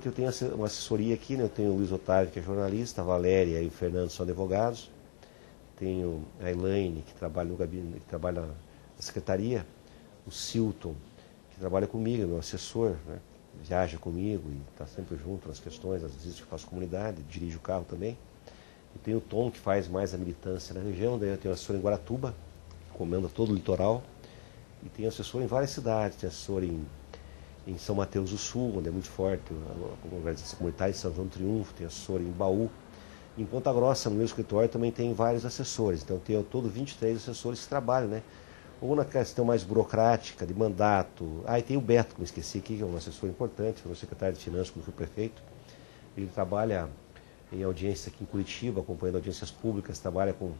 noite eu tenho uma assessoria aqui, né? Eu tenho o Luiz Otávio, que é jornalista, a Valéria e o Fernando são advogados. Tenho a Elaine, que trabalha no gabinete, que trabalha na secretaria, o Silton, que trabalha comigo, meu assessor, né? Viaja comigo e está sempre junto nas questões, às vezes eu faço comunidade, dirijo o carro também. Eu tenho o Tom, que faz mais a militância na região, daí eu tenho assessor em Guaratuba, que comanda todo o litoral, e tenho assessor em várias cidades, tenho assessor em São Mateus do Sul, onde é muito forte a organização comunitária, em São João do Triunfo, tenho assessor em Baú. Em Ponta Grossa, no meu escritório, também tem vários assessores, então eu tenho todo 23 assessores que trabalham, né? Ou na questão mais burocrática, de mandato. E tem o Beto, que me esqueci aqui, que é um assessor importante, foi meu secretário de Finanças quando fui prefeito. Ele trabalha em audiência aqui em Curitiba, acompanhando audiências públicas, trabalha com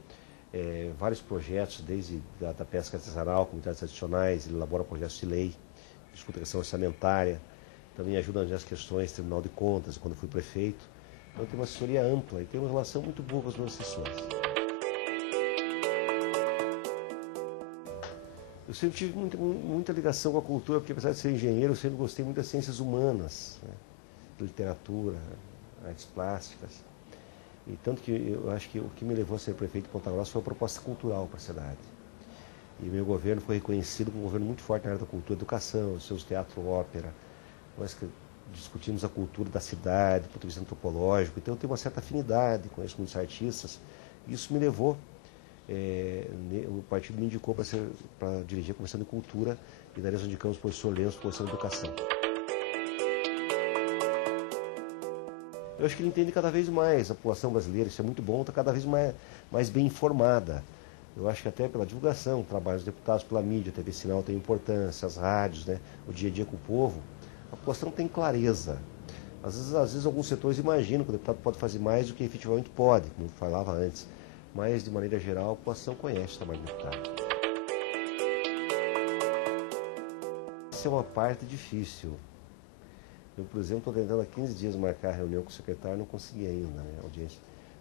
vários projetos, desde da pesca artesanal, comunidades tradicionais, ele elabora projetos de lei, discute a questão orçamentária, também ajuda nas questões, Tribunal de Contas, quando fui prefeito. Então tem uma assessoria ampla e tem uma relação muito boa com os meus assessores. Eu sempre tive muita ligação com a cultura, porque apesar de ser engenheiro, eu sempre gostei muito das ciências humanas, né? Literatura, artes plásticas. E tanto que eu acho que o que me levou a ser prefeito de Ponta Grossa foi a proposta cultural para a cidade. E meu governo foi reconhecido como um governo muito forte na área da cultura, educação, os seus teatro, ópera. Nós discutimos a cultura da cidade, do ponto de vista antropológico, então eu tenho uma certa afinidade, conheço muitos artistas. Isso me levou, o partido me indicou para dirigir a Comissão de Cultura, e daí nós indicamos o professor Lenço para a Comissão de Educação. Eu acho que ele entende cada vez mais a população brasileira, isso é muito bom, está cada vez mais bem informada. Eu acho que até pela divulgação, o trabalho dos deputados, pela mídia, a TV Sinal tem importância, as rádios, né, o dia a dia com o povo, a população tem clareza. Às vezes alguns setores imaginam que o deputado pode fazer mais do que efetivamente pode, como eu falava antes. Mas, de maneira geral, a população conhece o trabalho do deputado. Essa é uma parte difícil. Eu, por exemplo, estou tentando há 15 dias marcar a reunião com o secretário, não consegui ainda, né, audiência.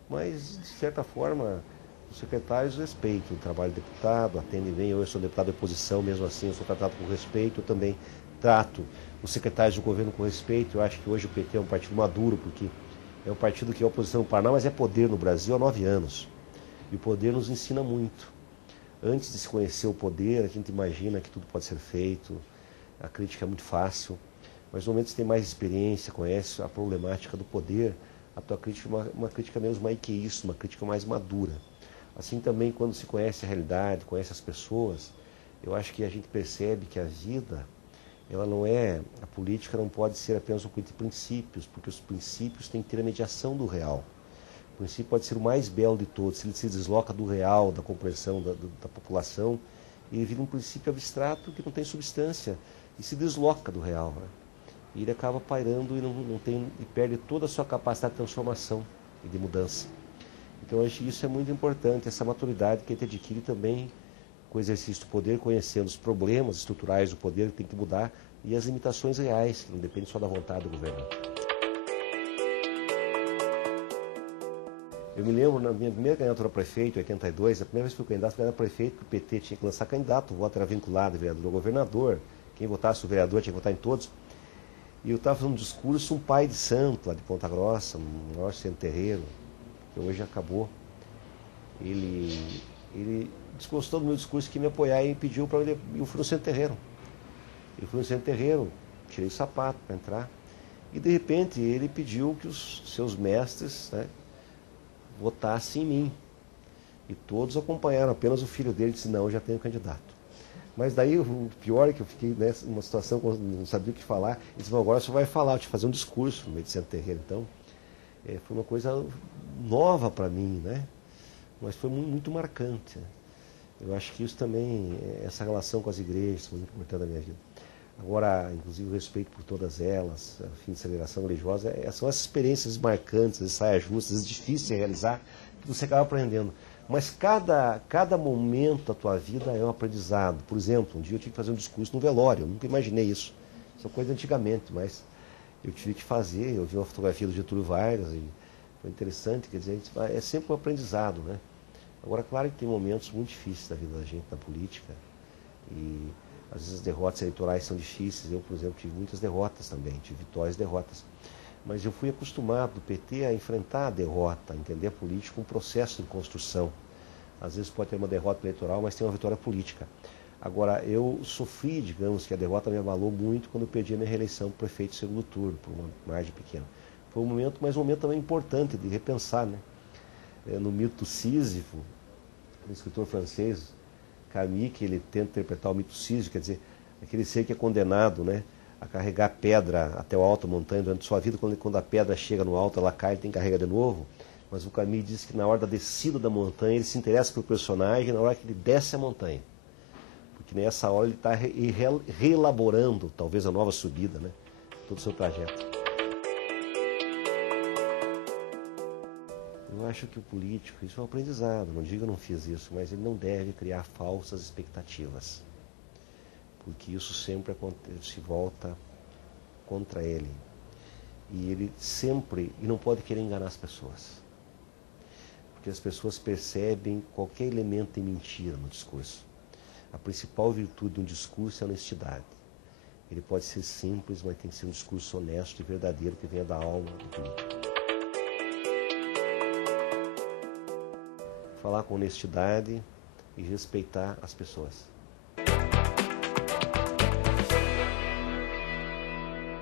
Mas, de certa forma, os secretários respeitam o trabalho do deputado, atendem bem. Eu sou deputado de oposição, mesmo assim eu sou tratado com respeito. Eu também trato os secretários do governo com respeito. Eu acho que hoje o PT é um partido maduro, porque é um partido que é oposição no Paraná, mas é poder no Brasil há 9 anos. E o poder nos ensina muito. Antes de se conhecer o poder, a gente imagina que tudo pode ser feito, a crítica é muito fácil, mas no momento que você tem mais experiência, conhece a problemática do poder, a tua crítica é uma crítica menos maniqueísta, uma crítica mais madura. Assim também, quando se conhece a realidade, conhece as pessoas, eu acho que a gente percebe que a vida, ela não é, a política não pode ser apenas um conjunto de princípios, porque os princípios têm que ter a mediação do real. O princípio pode ser o mais belo de todos, se ele se desloca do real, da compreensão da população, e vira um princípio abstrato que não tem substância, e se desloca do real, né? E ele acaba pairando e perde toda a sua capacidade de transformação e de mudança. Então eu acho que isso é muito importante, essa maturidade que a gente adquire também com o exercício do poder, conhecendo os problemas estruturais do poder que tem que mudar e as limitações reais, que não dependem só da vontade do governo. Eu me lembro, na minha primeira candidatura a prefeito, em 82, a primeira vez que fui candidato a prefeito, que o PT tinha que lançar candidato, o voto era vinculado, vereador ao governador, quem votasse o vereador tinha que votar em todos. E eu estava fazendo um discurso, um pai de santo lá de Ponta Grossa, um maior centro terreiro, que hoje acabou. Ele desgostou do meu discurso, que me apoiar e pediu para eu fui no centro terreiro. Eu fui no centro terreiro, tirei o sapato para entrar, e de repente ele pediu que os seus mestres, né, votassem em mim. E todos acompanharam, apenas o filho dele disse, não, eu já tenho candidato. Mas daí o pior é que eu fiquei numa situação que eu não sabia o que falar. Ele disse, agora você vai falar, eu te fazer um discurso no meio de centro terreiro. Então, foi uma coisa nova para mim, né? Mas foi muito marcante. Eu acho que isso também, essa relação com as igrejas, foi muito importante na minha vida. Agora, inclusive, o respeito por todas elas, a fim de celebração religiosa, são essas experiências marcantes, essas saias justas, difíceis de realizar, que você acaba aprendendo. Mas cada momento da tua vida é um aprendizado. Por exemplo, um dia eu tive que fazer um discurso no velório, eu nunca imaginei isso. Isso é coisa de antigamente, mas eu tive que fazer, eu vi uma fotografia do Getúlio Vargas e foi interessante, quer dizer, é sempre um aprendizado, né? Agora, claro que tem momentos muito difíceis da vida da gente na política, e às vezes as derrotas eleitorais são difíceis. Eu, por exemplo, tive muitas derrotas também, tive vitórias e derrotas. Mas eu fui acostumado do PT a enfrentar a derrota, entender a política como um processo de construção. Às vezes pode ter uma derrota eleitoral, mas tem uma vitória política. Agora, eu sofri, digamos, que a derrota me abalou muito quando eu perdi a minha reeleição para prefeito de segundo turno, por uma margem pequena. Foi um momento, mas um momento também importante de repensar, né? No mito do Sísifo, um escritor francês, Camus, que ele tenta interpretar o mito Sísifo, quer dizer, aquele ser que é condenado, né, a carregar pedra até o alto da montanha durante sua vida, quando a pedra chega no alto, ela cai, ele tem que carregar de novo. Mas o Camus diz que na hora da descida da montanha, ele se interessa pelo personagem na hora que ele desce a montanha. Porque nessa hora ele está reelaborando, talvez, a nova subida, né, todo o seu trajeto. Eu acho que o político, isso é um aprendizado, não digo que eu não fiz isso, mas ele não deve criar falsas expectativas, porque isso sempre se volta contra ele. E ele sempre, e não pode querer enganar as pessoas, porque as pessoas percebem qualquer elemento de mentira no discurso. A principal virtude de um discurso é a honestidade. Ele pode ser simples, mas tem que ser um discurso honesto e verdadeiro que venha da alma do político. Falar com honestidade e respeitar as pessoas.